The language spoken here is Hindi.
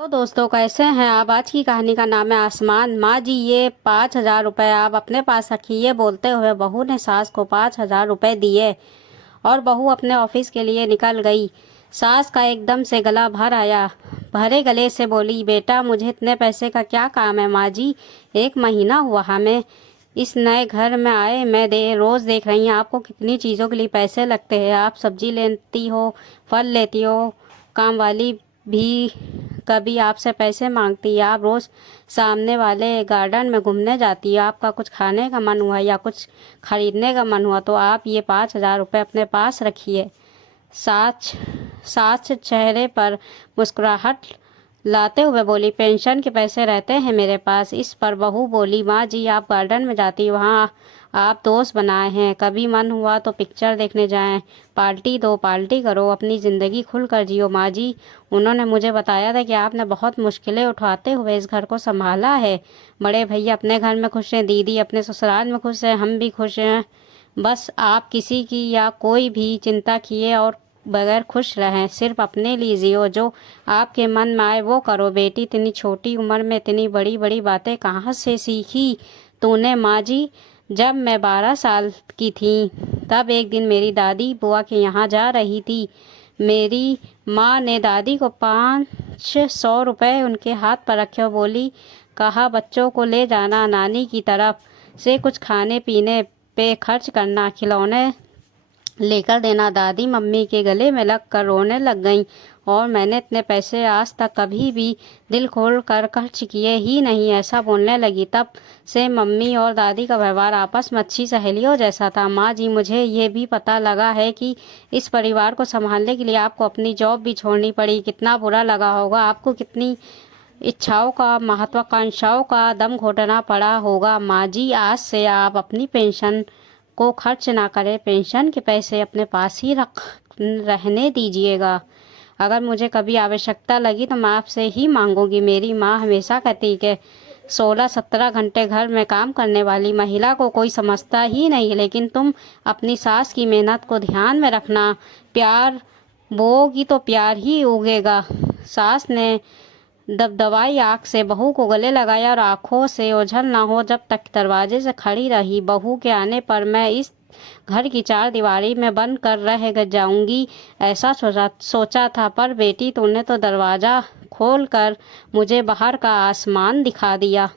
तो दोस्तों, कैसे हैं आप। आज की कहानी का नाम है आसमान। माँ जी, ये 5,000 रुपये आप अपने पास रखिए। बोलते हुए बहू ने सास को 5,000 रुपये दिए और बहू अपने ऑफिस के लिए निकल गई। सास का एकदम से गला भर आया। भरे गले से बोली, बेटा मुझे इतने पैसे का क्या काम है माँ जी। 1 महीना हुआ हमें इस नए घर में आए। मैं रोज़ देख रही हूँ आपको कितनी चीज़ों के लिए पैसे लगते हैं। आप सब्जी लेती हो, फल लेती हो, काम वाली भी कभी आपसे पैसे मांगती है। आप रोज़ सामने वाले गार्डन में घूमने जाती है। आपका कुछ खाने का मन हुआ या कुछ खरीदने का मन हुआ तो आप ये 5,000 रुपये अपने पास रखिए। सास सास चेहरे पर मुस्कुराहट लाते हुए बोली, पेंशन के पैसे रहते हैं मेरे पास। इस पर बहू बोली, माँ जी आप गार्डन में जाती, वहाँ आप दोस्त बनाए हैं। कभी मन हुआ तो पिक्चर देखने जाएं, पार्टी दो, पार्टी करो, अपनी ज़िंदगी खुल कर जियो माँ जी। उन्होंने मुझे बताया था कि आपने बहुत मुश्किलें उठाते हुए इस घर को संभाला है। बड़े भैया अपने घर में खुश हैं, दीदी अपने ससुराल में खुश हैं, हम भी खुश हैं। बस आप किसी की या कोई भी चिंता किए और बगैर खुश रहें। सिर्फ अपने लिए जियो, जो आपके मन में आए वो करो। बेटी इतनी छोटी उम्र में इतनी बड़ी बड़ी बातें कहाँ से सीखी तूने माँ जी। जब मैं 12 साल की थी तब एक दिन मेरी दादी बुआ के यहाँ जा रही थी। मेरी माँ ने दादी को 500 रुपये उनके हाथ पर रखे और बोली, कहा बच्चों को ले जाना, नानी की तरफ से कुछ खाने पीने पे खर्च करना, खिलौने लेकर देना। दादी मम्मी के गले में लग कर रोने लग गईं और मैंने इतने पैसे आज तक कभी भी दिल खोल कर खर्च किए ही नहीं, ऐसा बोलने लगी। तब से मम्मी और दादी का व्यवहार आपस में अच्छी सहेलियों जैसा था। माँ जी, मुझे ये भी पता लगा है कि इस परिवार को संभालने के लिए आपको अपनी जॉब भी छोड़नी पड़ी। कितना बुरा लगा होगा आपको, कितनी इच्छाओं का, महत्वाकांक्षाओं का दम घोटना पड़ा होगा। माँ जी, आज से आप अपनी पेंशन को खर्च ना करें, पेंशन के पैसे अपने पास ही रहने दीजिएगा। अगर मुझे कभी आवश्यकता लगी तो मैं आपसे ही मांगूंगी। मेरी माँ हमेशा कहती कि 16-17 घंटे घर में काम करने वाली महिला को कोई समझता ही नहीं, लेकिन तुम अपनी सास की मेहनत को ध्यान में रखना। प्यार बोओगी तो प्यार ही उगेगा। सास ने दबदबाई आँख से बहू को गले लगाया और आंखों से ओझल ना हो जब तक दरवाजे से खड़ी रही। बहू के आने पर मैं इस घर की 4 दीवारी में बंद कर रह जाऊंगी, ऐसा सोचा था। पर बेटी तूने तो दरवाज़ा खोल कर मुझे बाहर का आसमान दिखा दिया।